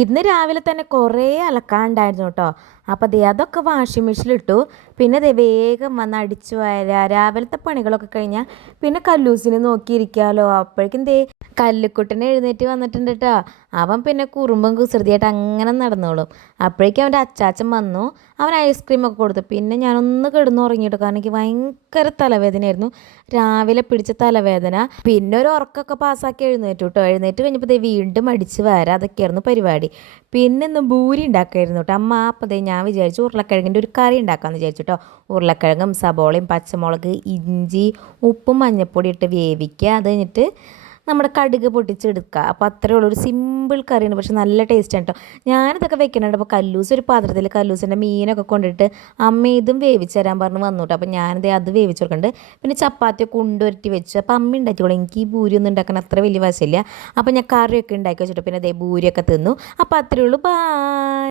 ഇന്ന് രാവിലെ തന്നെ കുറേ അലക്കാനുണ്ടായിരുന്നു കേട്ടോ. അപ്പോൾ ദേ അതൊക്കെ വാഷിംഗ് മെഷീനിലിട്ടു. പിന്നെ ദേ വേഗം വന്ന് അടിച്ചു വാരുക, രാവിലത്തെ പണികളൊക്കെ കഴിഞ്ഞാൽ പിന്നെ കല്ലൂസിനെ നോക്കിയിരിക്കാമല്ലോ. അപ്പോഴേക്കും ദേ കല്ലുക്കുട്ടനെ എഴുന്നേറ്റ് വന്നിട്ടുണ്ട് കേട്ടോ. അവൻ പിന്നെ കുറുമ്പും കുസൃതിയായിട്ട് അങ്ങനെ നടന്നോളും. അപ്പോഴേക്കും അവൻ്റെ അച്ചാച്ചൻ വന്നു. അവൻ ഐസ്ക്രീമൊക്കെ കൊടുത്തു. പിന്നെ ഞാനൊന്ന് കിടന്നുറങ്ങിയിട്ടു, കാരണം എനിക്ക് ഭയങ്കര തലവേദനയായിരുന്നു, രാവിലെ പിടിച്ച തലവേദന. പിന്നെ ഒരു ഉറക്കമൊക്കെ പാസ്സാക്കി എഴുന്നേറ്റു കേട്ടോ. എഴുന്നേറ്റ് കഴിഞ്ഞപ്പോൾ ദേ വീണ്ടും അടിച്ച് വാരുക, അതൊക്കെയായിരുന്നു പരിപാടി. പിന്നെ ഇന്ന് ഭൂരി ഉണ്ടാക്കായിരുന്നു കേട്ടോ അമ്മ. അപ്പോൾ ദേ ഞാൻ വിചാരിച്ചു ഉരുളക്കിഴങ്ങിൻ്റെ ഒരു കറി ഉണ്ടാക്കാമെന്ന് വിചാരിച്ചു കേട്ടോ. ഉരുളക്കിഴങ്ങും സബോളയും പച്ചമുളക് ഇഞ്ചി ഉപ്പും മഞ്ഞൾപ്പൊടി ഇട്ട് വേവിക്കുക. അത് കഴിഞ്ഞിട്ട് നമ്മുടെ കടുക് പൊട്ടിച്ചെടുക്കുക. അപ്പോൾ അത്രയേ ഉള്ളൂ, ഒരു സിമ്പിൾ കറിയാണ്, പക്ഷെ നല്ല ടേസ്റ്റാണ് കേട്ടോ. ഞാനിതൊക്കെ വെക്കുന്നുണ്ട്. അപ്പോൾ കല്ലൂസ് ഒരു പാത്രത്തിൽ കല്ലൂസിൻ്റെ മീനൊക്കെ കൊണ്ടിട്ട് അമ്മ ഇതും വേവിച്ച് തരാൻ പറഞ്ഞ് വന്നു കേട്ടോ. അപ്പോൾ ഞാനിത് അത് വേവിച്ച് കൊടുക്കുന്നുണ്ട്. പിന്നെ ചപ്പാത്തിയൊക്കെ കൊണ്ടുവരട്ടി വെച്ചു. അപ്പോൾ അമ്മ ഉണ്ടാക്കിക്കോളൂ, എനിക്ക് ഈ ഭൂരി ഒന്നും ഉണ്ടാക്കാൻ അത്ര വലിയ വശമില്ല. അപ്പോൾ ഞാൻ കറിയൊക്കെ ഉണ്ടാക്കി വെച്ചിട്ട് പിന്നെ അതേ ഭൂരിയൊക്കെ തിന്നു. അപ്പോൾ അത്രയേ ഉള്ളൂ, ബായ്.